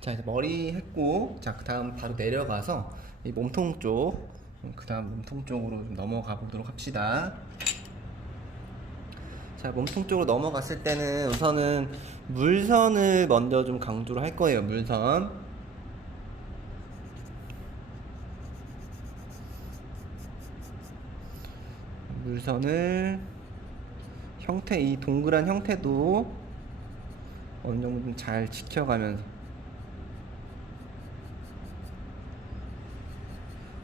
자, 이제 머리 했고, 자, 그 다음 바로 내려가서 이 몸통 쪽, 그 다음 몸통 쪽으로 좀 넘어가 보도록 합시다. 자, 몸통 쪽으로 넘어갔을 때는 우선은 물선을 먼저 좀 강조를 할 거예요, 물선. 물선을, 이 동그란 형태도 어느 정도 좀 잘 지켜가면서.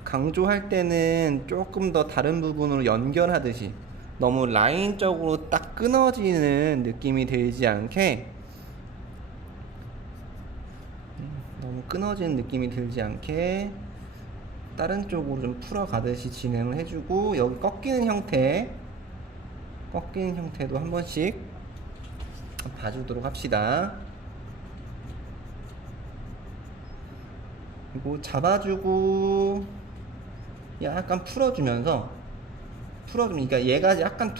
강조할 때는 조금 더 다른 부분으로 연결하듯이 너무 라인적으로 딱 끊어지는 느낌이 들지 않게, 너무 끊어지는 느낌이 들지 않게 다른 쪽으로 좀 풀어가듯이 진행을 해주고, 여기 꺾이는 형태도 한 번씩 봐주도록 합시다. 그리고 잡아주고 약간 그러니까 얘가 약간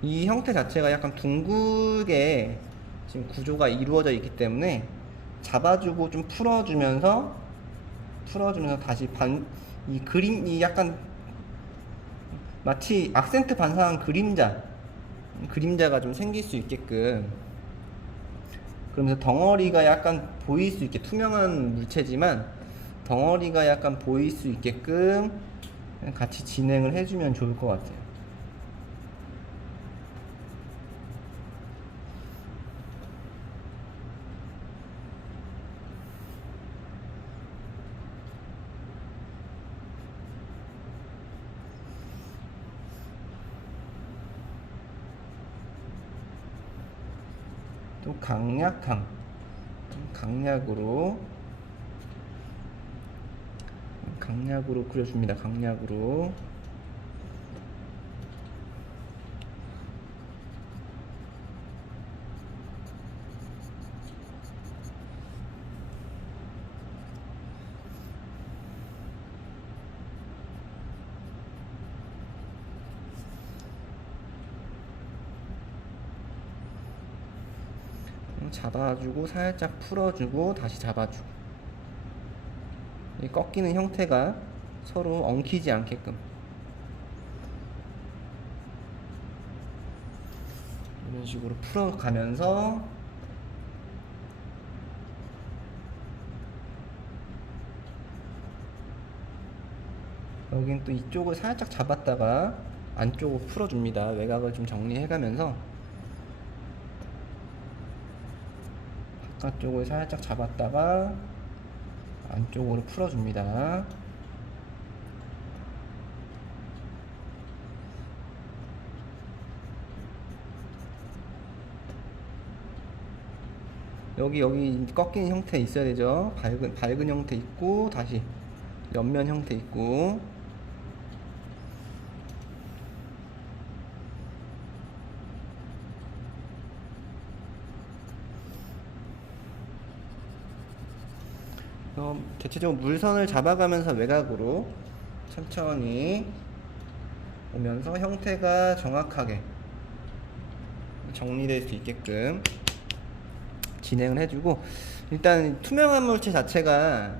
이 형태 자체가 약간 둥글게 지금 구조가 이루어져 있기 때문에 잡아주고 좀 풀어주면서 다시 이 약간 마치 악센트 반사한 그림자가 좀 생길 수 있게끔, 그러면서 덩어리가 약간 보일 수 있게, 투명한 물체지만 덩어리가 약간 보일 수 있게끔 같이 진행을 해주면 좋을 것 같아요. 또 강약으로 그려줍니다. 강약으로. 잡아주고 살짝 풀어주고 다시 잡아주고, 이 꺾이는 형태가 서로 엉키지 않게끔 이런 식으로 풀어가면서, 여긴 또 이쪽을 살짝 잡았다가 안쪽으로 풀어줍니다. 외곽을 좀 정리해가면서 바깥쪽을 살짝 잡았다가 안쪽으로 풀어줍니다. 여기 꺾이는 형태 있어야 되죠. 밝은 형태 있고, 다시 옆면 형태 있고. 그럼 대체적으로 물선을 잡아가면서 외곽으로 천천히 오면서 형태가 정확하게 정리될 수 있게끔 진행을 해주고, 일단 투명한 물체 자체가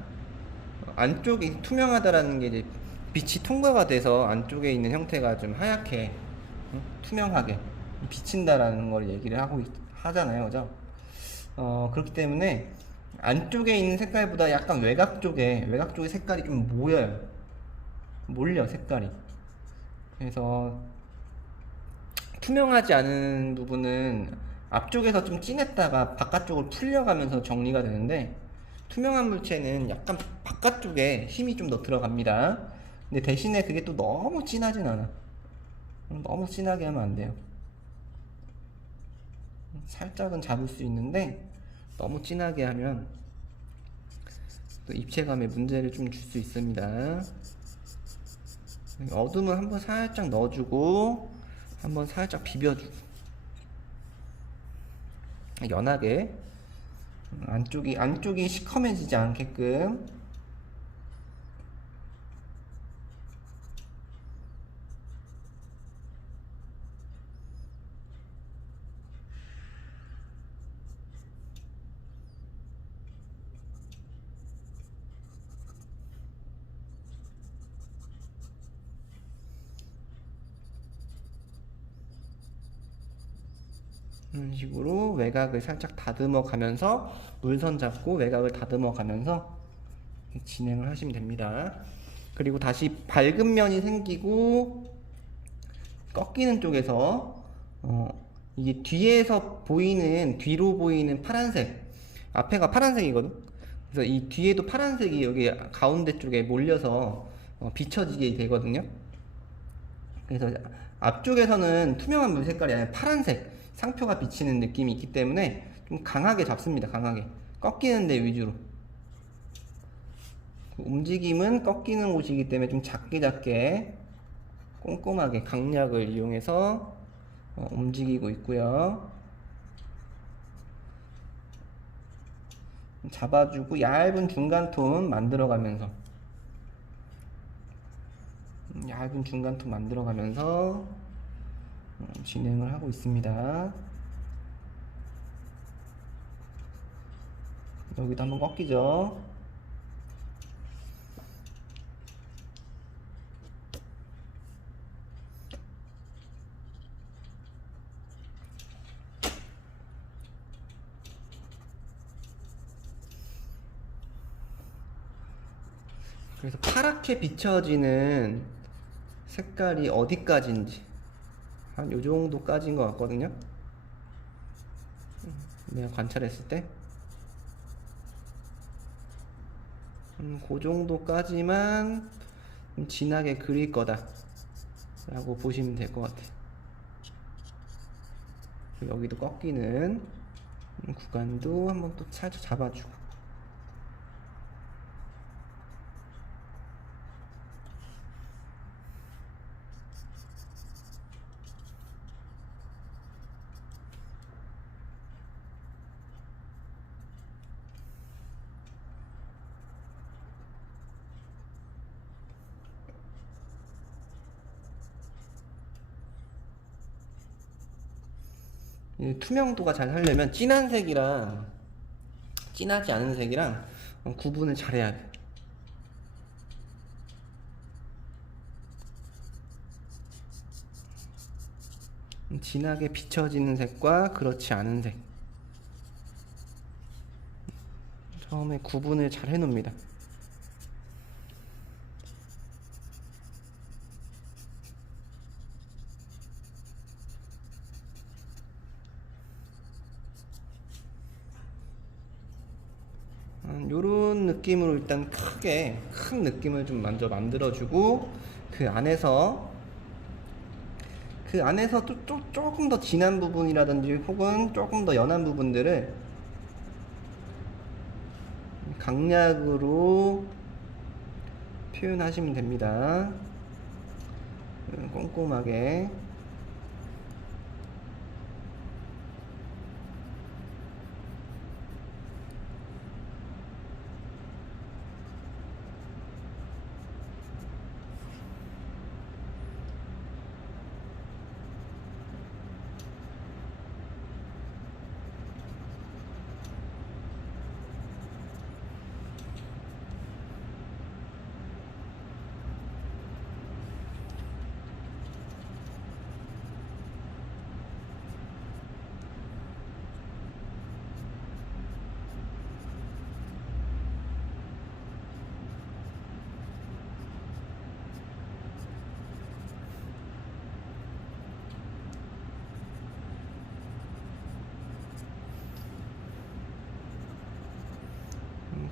안쪽이 투명하다라는 게 이제 빛이 통과가 돼서 안쪽에 있는 형태가 좀 하얗게, 투명하게 비친다라는 걸 얘기를 하잖아요, 그죠? 그렇기 때문에 안쪽에 있는 색깔보다 약간 외곽 쪽의 색깔이 좀 몰려 색깔이. 그래서 투명하지 않은 부분은 앞쪽에서 좀 진했다가 바깥쪽으로 풀려가면서 정리가 되는데, 투명한 물체는 약간 바깥쪽에 힘이 좀 더 들어갑니다. 근데 대신에 그게 또 너무 진하진 않아. 너무 진하게 하면 안 돼요. 살짝은 잡을 수 있는데 너무 진하게 하면 또 입체감에 문제를 좀 줄 수 있습니다. 어둠은 한번 살짝 넣어주고 한번 살짝 비벼주고, 연하게 안쪽이 시커매지지 않게끔. 이런 식으로 외곽을 살짝 다듬어 가면서 물선 잡고 외곽을 다듬어 가면서 진행을 하시면 됩니다. 그리고 다시 밝은 면이 생기고 꺾이는 쪽에서 이게 뒤로 보이는 파란색, 앞에가 파란색이거든. 그래서 이 뒤에도 파란색이 여기 가운데 쪽에 몰려서 비춰지게 되거든요. 그래서 앞쪽에서는 투명한 물 색깔이 아니라 파란색 상표가 비치는 느낌이 있기 때문에 좀 강하게 잡습니다. 강하게 꺾이는 데 위주로. 움직임은 꺾이는 곳이기 때문에 좀 작게 꼼꼼하게 강약을 이용해서 움직이고 있고요. 잡아주고 얇은 중간톤 만들어가면서 진행을 하고 있습니다. 여기도 한번 꺾이죠. 그래서 파랗게 비춰지는 색깔이 어디까지인지 한 요 정도까지인 것 같거든요. 내가 관찰했을 때 그 정도까지만 좀 진하게 그릴 거다 라고 보시면 될 것 같아요. 여기도 꺾이는 구간도 한번 또 살짝 잡아주고. 투명도가 잘 하려면 진한 색이랑 진하지 않은 색이랑 구분을 잘 해야 돼요. 진하게 비춰지는 색과 그렇지 않은 색, 처음에 구분을 잘 해놓습니다. 요런 느낌으로 일단 큰 느낌을 좀 먼저 만들어주고 그 안에서 조금 더 진한 부분이라든지 혹은 조금 더 연한 부분들을 강약으로 표현하시면 됩니다. 꼼꼼하게.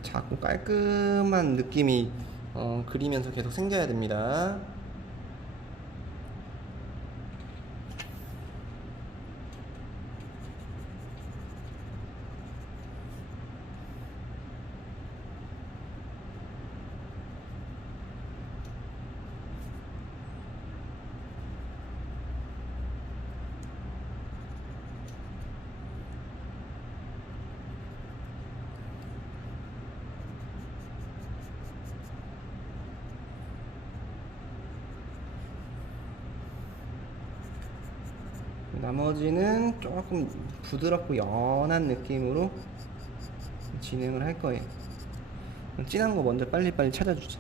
자꾸 깔끔한 느낌이 그리면서 계속 생겨야 됩니다. 나머지는 조금 부드럽고 연한 느낌으로 진행을 할 거예요. 진한 거 먼저 빨리빨리 찾아주자.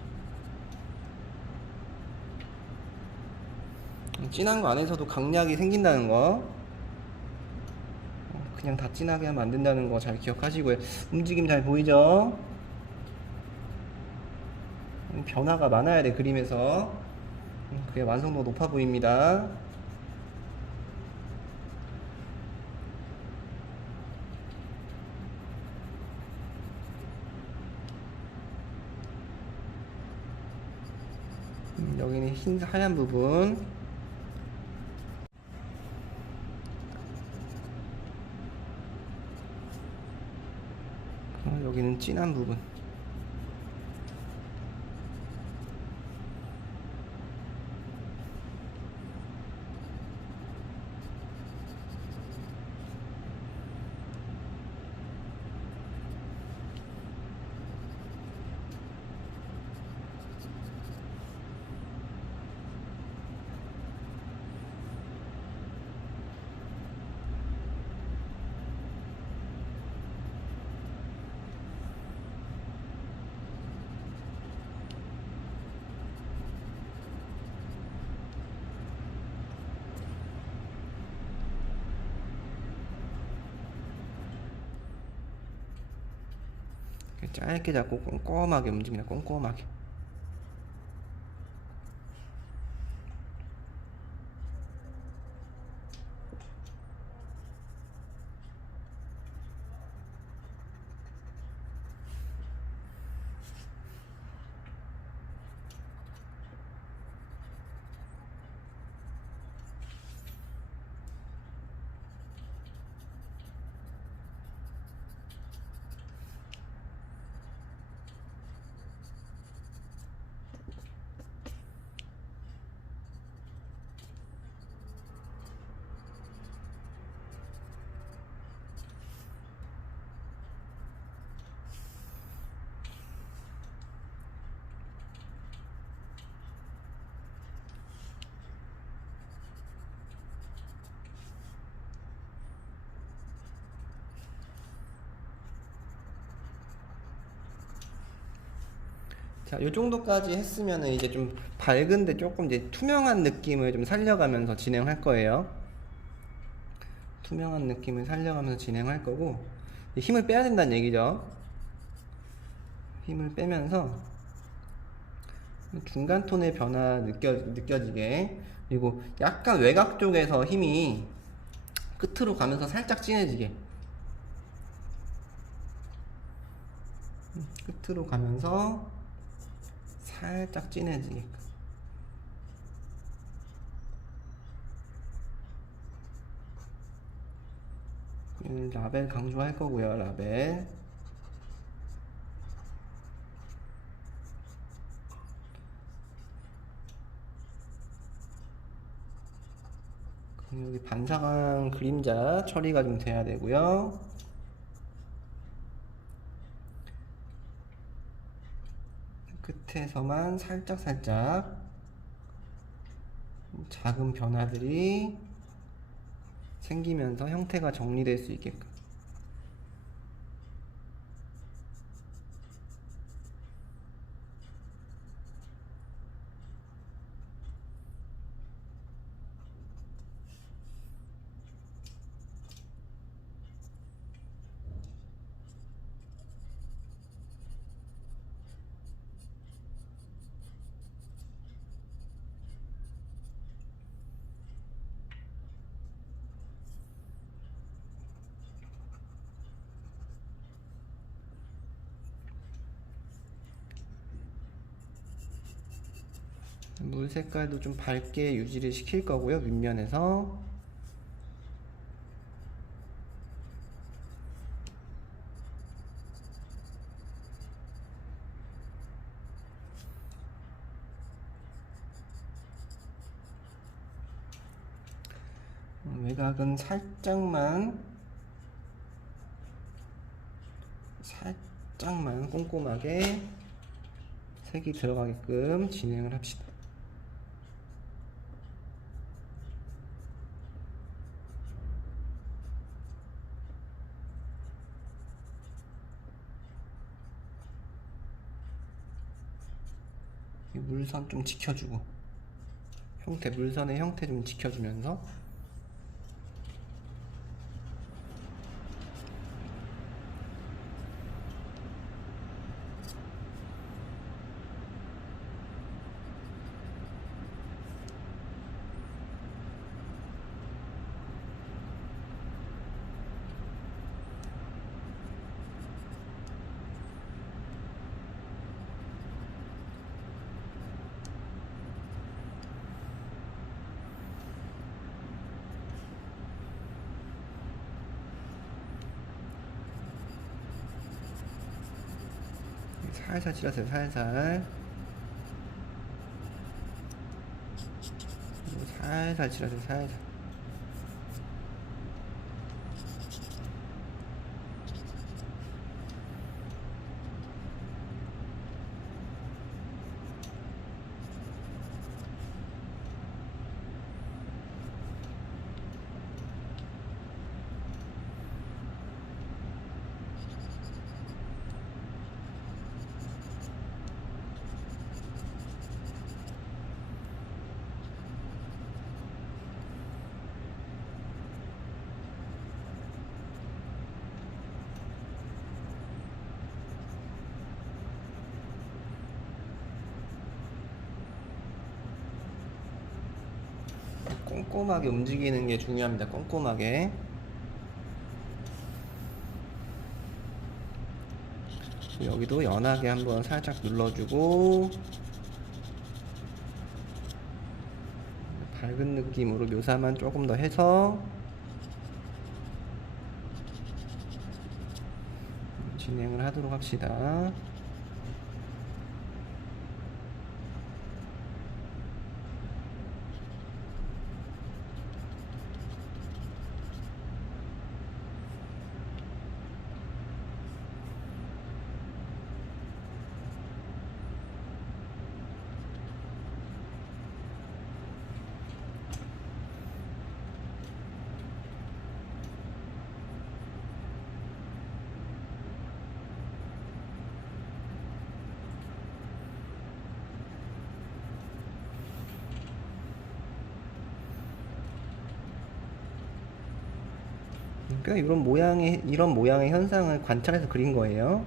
진한 거 안에서도 강약이 생긴다는 거. 그냥 다 진하게 하면 안 된다는 거 잘 기억하시고요. 움직임 잘 보이죠? 변화가 많아야 돼, 그림에서. 그게 완성도가 높아 보입니다. 여기는 하얀 부분. 여기는 진한 부분. 짧게 잡고 꼼꼼하게 움직입니다. 꼼꼼하게. 자, 요 정도까지 했으면은 이제 좀 밝은데 조금 이제 투명한 느낌을 좀 살려가면서 진행할 거예요. 투명한 느낌을 살려가면서 진행할 거고, 힘을 빼야 된다는 얘기죠. 힘을 빼면서 중간 톤의 변화 느껴지게, 그리고 약간 외곽 쪽에서 힘이 끝으로 가면서 살짝 진해지게, 끝으로 가면서 살짝 진해지게. 라벨 강조할 거고요. 라벨. 여기 반사광 그림자 처리가 좀 돼야 되고요. 끝에서만 살짝 작은 변화들이 생기면서 형태가 정리될 수 있게끔. 물 색깔도 좀 밝게 유지를 시킬 거고요. 윗면에서. 외곽은 살짝만 꼼꼼하게 색이 들어가게끔 진행을 합시다. 물선 좀 지켜주고, 물선의 형태 좀 지켜주면서. 살살 칠하세요. 살살. 살살 칠하세요. 살살. 꼼꼼하게 움직이는 게 중요합니다. 꼼꼼하게. 여기도 연하게 한번 살짝 눌러주고 밝은 느낌으로 묘사만 조금 더 해서 진행을 하도록 합시다. 그러니까 이런 모양의 현상을 관찰해서 그린 거예요.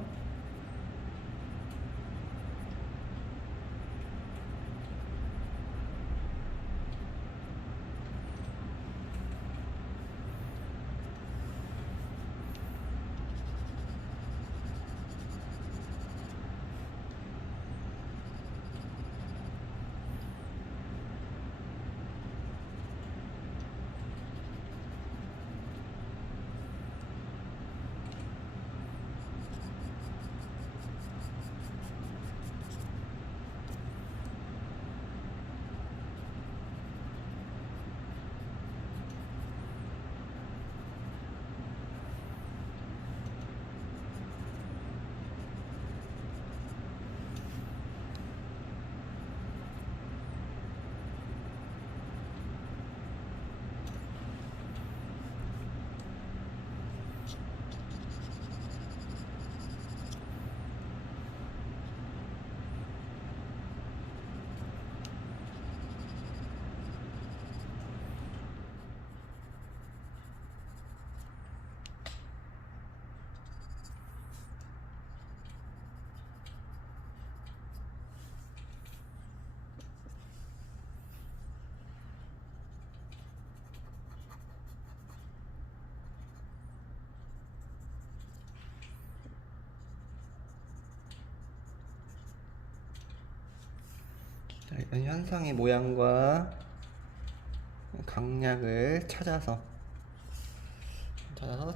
자, 이런 현상의 모양과 강약을 찾아서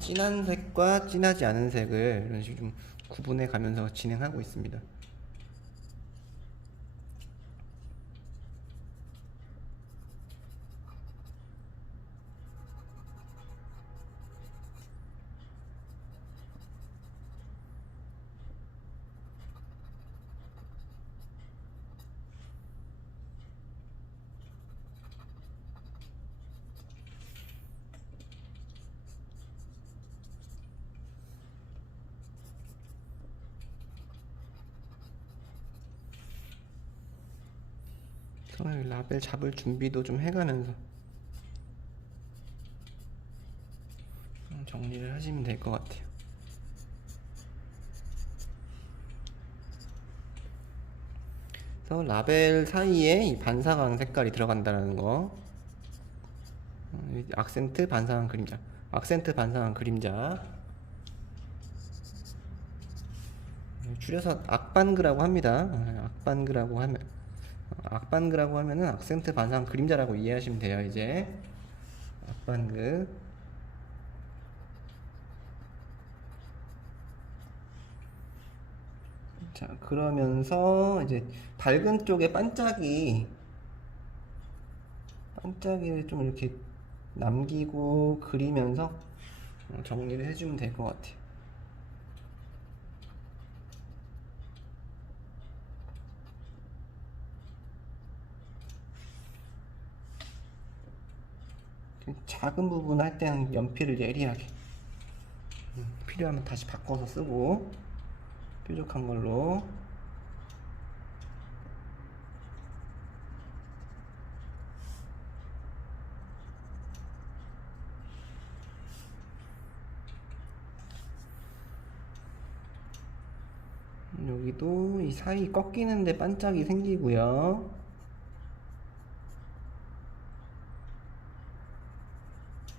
진한 색과 진하지 않은 색을 이런 식으로 좀 구분해 가면서 진행하고 있습니다. 손을 라벨 잡을 준비도 좀 해가면서 정리를 하시면 될 것 같아요. 그래서 라벨 사이에 이 반사광 색깔이 들어간다는 거. 악센트 반사광 그림자, 악센트 반사광 그림자, 줄여서 악반그라고 합니다. 악반그라고 하면은 악센트 반사광 그림자라고 이해하시면 돼요. 이제 악반그. 자, 그러면서 이제 밝은 쪽에 반짝이를 좀 이렇게 남기고 그리면서 정리를 해주면 될 것 같아요. 작은 부분 할 때는 연필을 예리하게 필요하면 다시 바꿔서 쓰고 뾰족한 걸로. 여기도 이 사이 꺾이는데 반짝이 생기고요.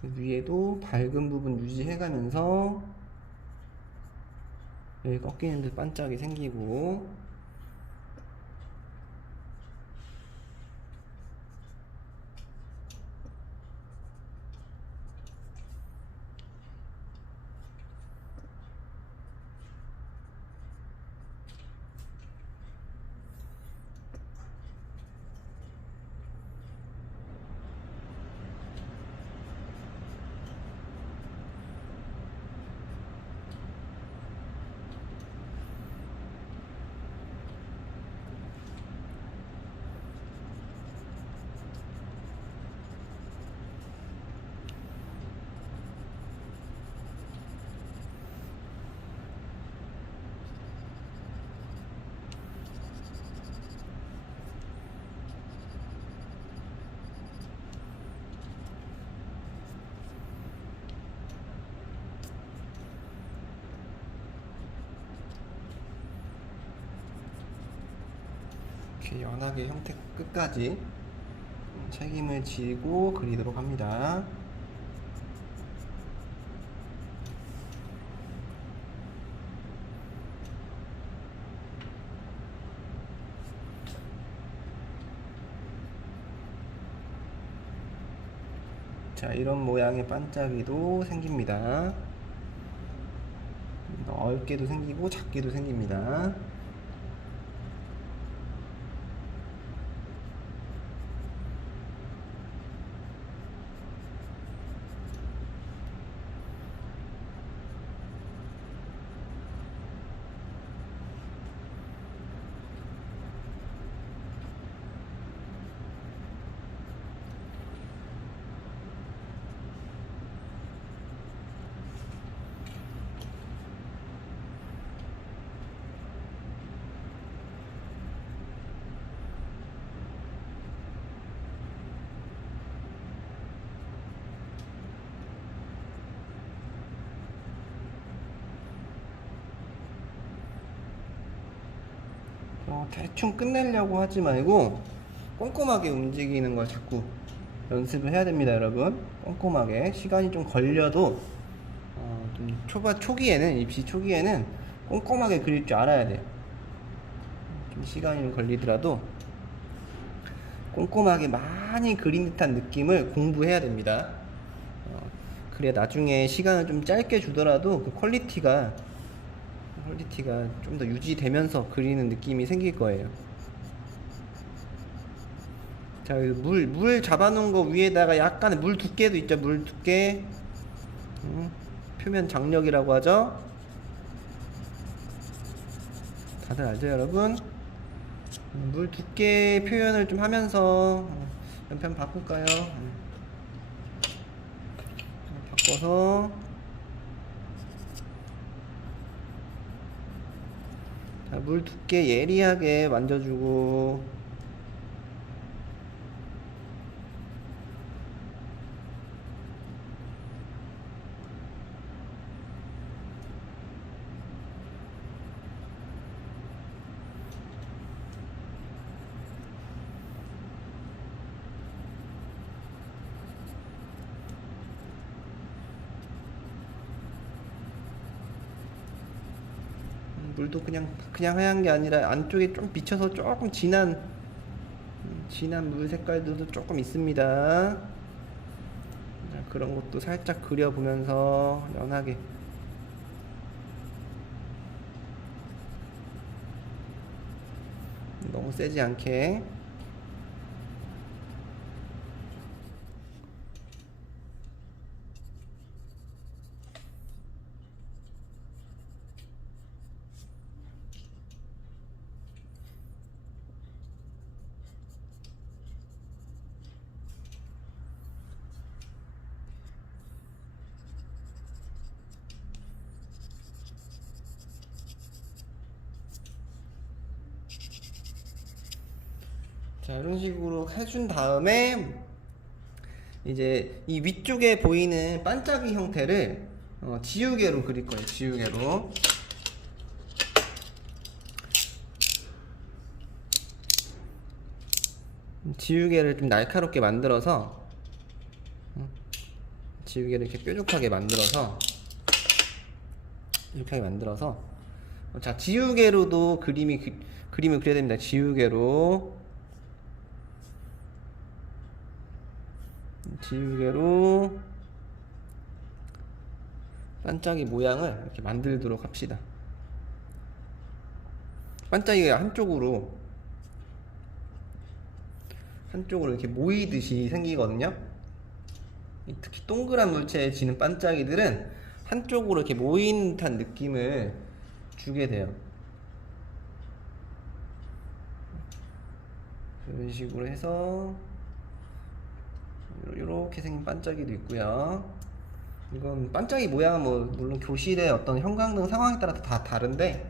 위에도 밝은 부분 유지해가면서 여기 꺾이는데 반짝이 생기고. 이렇게 연하게 형태 끝까지 책임을 지고 그리도록 합니다. 자, 이런 모양의 반짝이도 생깁니다. 넓게도 생기고 작게도 생깁니다. 대충 끝내려고 하지 말고 꼼꼼하게 움직이는 걸 자꾸 연습을 해야 됩니다, 여러분. 꼼꼼하게 시간이 좀 걸려도 좀 초기에는 입시 초기에는 꼼꼼하게 그릴 줄 알아야 돼요. 좀 시간이 좀 걸리더라도 꼼꼼하게 많이 그린 듯한 느낌을 공부해야 됩니다. 그래야 나중에 시간을 좀 짧게 주더라도 그 퀄리티가 좀 더 유지되면서 그리는 느낌이 생길 거예요. 자, 물 잡아놓은 거 위에다가 약간의 물 두께도 있죠. 물 두께. 표면 장력이라고 하죠. 다들 알죠, 여러분? 물 두께 표현을 좀 하면서 연편 바꿀까요? 바꿔서 자, 물 두께 예리하게 만져주고. 물도 그냥 하얀 게 아니라 안쪽에 좀 비쳐서 조금 진한 물 색깔들도 조금 있습니다. 자, 그런 것도 살짝 그려보면서 연하게. 너무 세지 않게. 자, 이런 식으로 해준 다음에 이제 이 위쪽에 보이는 반짝이 형태를 지우개로 그릴 거예요. 지우개로. 지우개를 좀 날카롭게 만들어서 지우개를 이렇게 뾰족하게 만들어서 이렇게 만들어서 자, 지우개로도 그림을 그려야 됩니다. 지우개로 반짝이 모양을 이렇게 만들도록 합시다. 반짝이가 한쪽으로 이렇게 모이듯이 생기거든요. 특히 동그란 물체에 지는 반짝이들은 한쪽으로 이렇게 모인 듯한 느낌을 주게 돼요. 이런 식으로 해서 이렇게 생긴 반짝이도 있고요. 이건 반짝이 모양은 뭐 물론 교실의 어떤 형광등 상황에 따라 다 다른데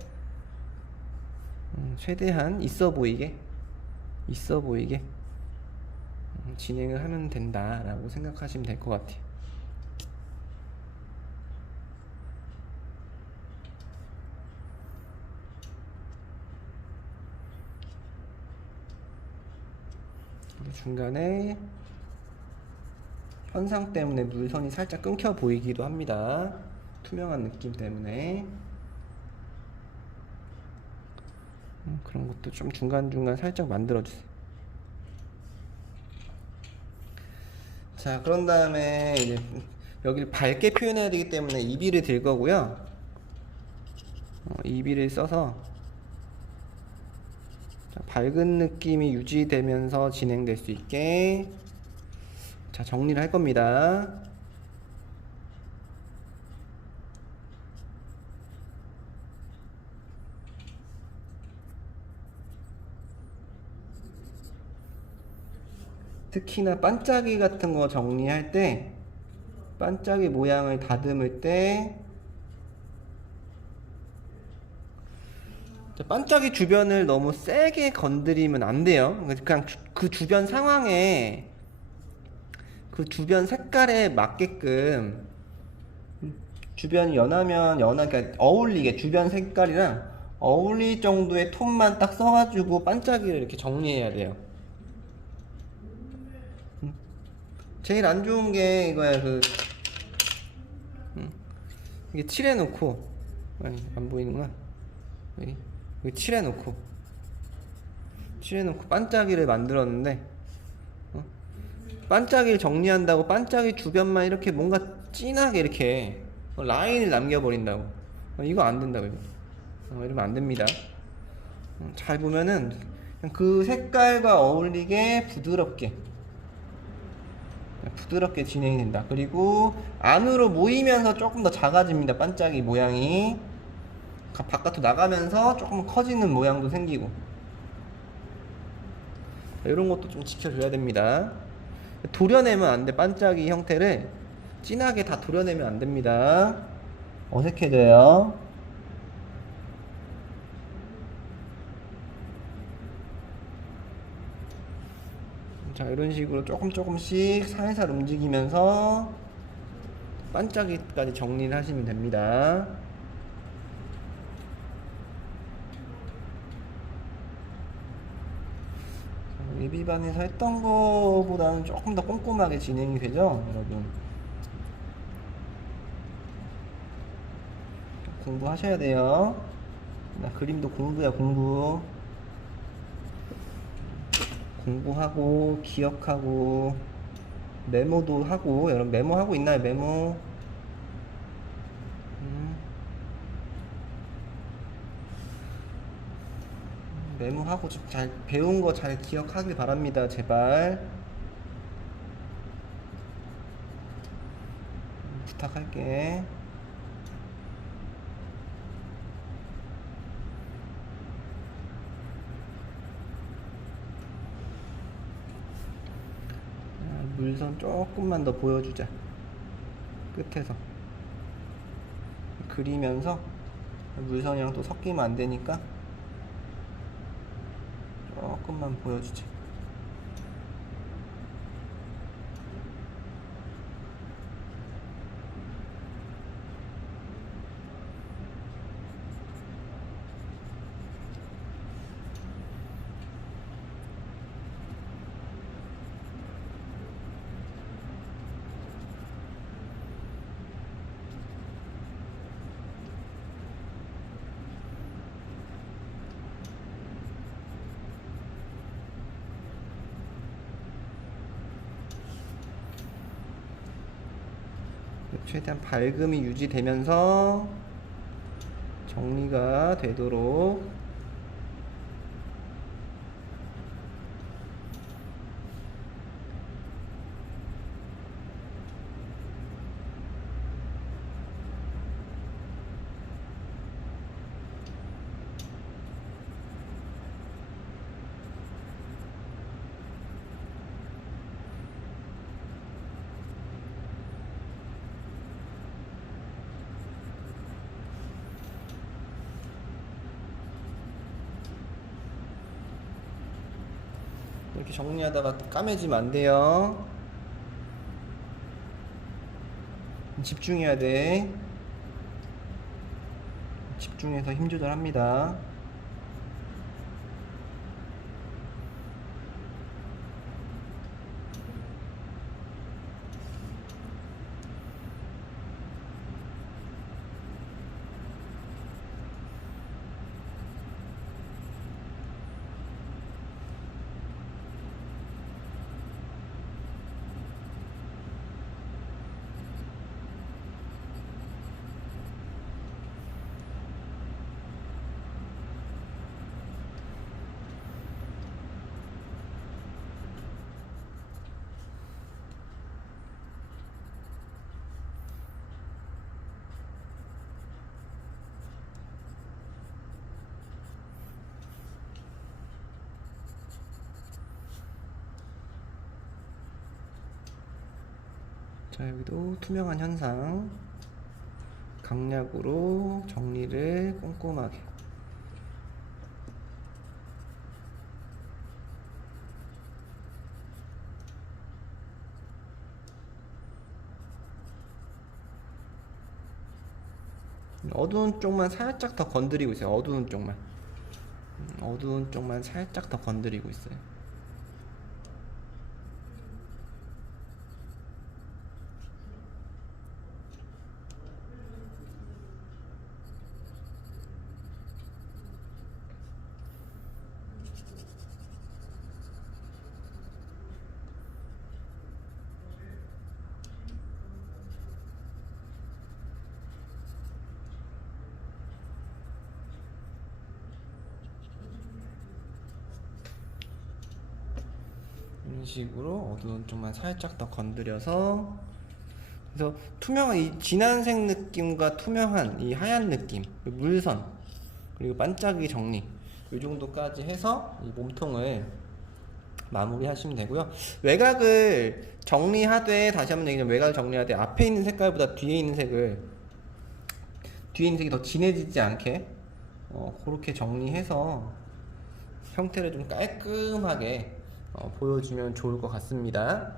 최대한 있어 보이게 진행을 하면 된다라고 생각하시면 될 것 같아요. 중간에 현상 때문에 물선이 살짝 끊겨 보이기도 합니다. 투명한 느낌 때문에. 그런 것도 좀 중간중간 살짝 만들어주세요. 자, 그런 다음에 이제 여기를 밝게 표현해야 되기 때문에 이비를 들 거고요. 이비를 써서 밝은 느낌이 유지되면서 진행될 수 있게 자, 정리를 할 겁니다. 특히나 반짝이 같은 거 정리할 때 반짝이 모양을 다듬을 때 반짝이 주변을 너무 세게 건드리면 안 돼요. 그냥 그 주변 상황에 그 주변 색깔에 맞게끔 주변이 연하면 연하게 어울리게 주변 색깔이랑 어울릴 정도의 톤만 딱 써가지고 반짝이를 이렇게 정리해야 돼요. 제일 안 좋은 게 이거야. 이게 칠해놓고 안 보이는구나. 여기 칠해놓고 반짝이를 만들었는데 반짝이를 정리한다고 반짝이 주변만 이렇게 뭔가 진하게 이렇게 라인을 남겨버린다고 이거 안 된다고. 이러면 안 됩니다. 잘 보면은 그 색깔과 어울리게 부드럽게 진행이 된다. 그리고 안으로 모이면서 조금 더 작아집니다. 반짝이 모양이 바깥으로 나가면서 조금 커지는 모양도 생기고 이런 것도 좀 지켜줘야 됩니다. 도려내면 안 돼. 반짝이 형태를 진하게 다 도려내면 안 됩니다. 어색해져요. 자, 이런 식으로 조금씩 살살 움직이면서 반짝이까지 정리를 하시면 됩니다. 예비반에서 했던 거보다는 조금 더 꼼꼼하게 진행이 되죠, 여러분. 공부하셔야 돼요. 그림도 공부야, 공부하고 기억하고 메모도 하고. 여러분 메모하고 있나요? 메모하고 좀 잘 배운 거 잘 기억하길 바랍니다. 제발 부탁할게. 물선 조금만 더 보여주자. 끝에서 그리면서 물선이랑 또 섞이면 안 되니까 조금만 보여주자. 최대한 밝음이 유지되면서 정리가 되도록 이렇게 정리하다가 까매지면 안 돼요. 집중해야 돼. 집중해서 힘 조절합니다. 자, 여기도 투명한 현상 강약으로 정리를 꼼꼼하게. 어두운 쪽만 살짝 더 건드리고 있어요. 어두운 쪽만 살짝 더 건드리고 있어요. 이런 식으로 어두운 쪽만 살짝 더 건드려서, 그래서 투명한 이 진한색 느낌과 투명한 이 하얀 느낌, 물선 그리고 반짝이 정리 이 정도까지 해서 이 몸통을 마무리 하시면 되고요. 외곽을 정리하되, 다시 한번 얘기하면 외곽을 정리하되 앞에 있는 색깔보다 뒤에 있는 색이 더 진해지지 않게 그렇게 정리해서 형태를 좀 깔끔하게 보여주면 좋을 것 같습니다.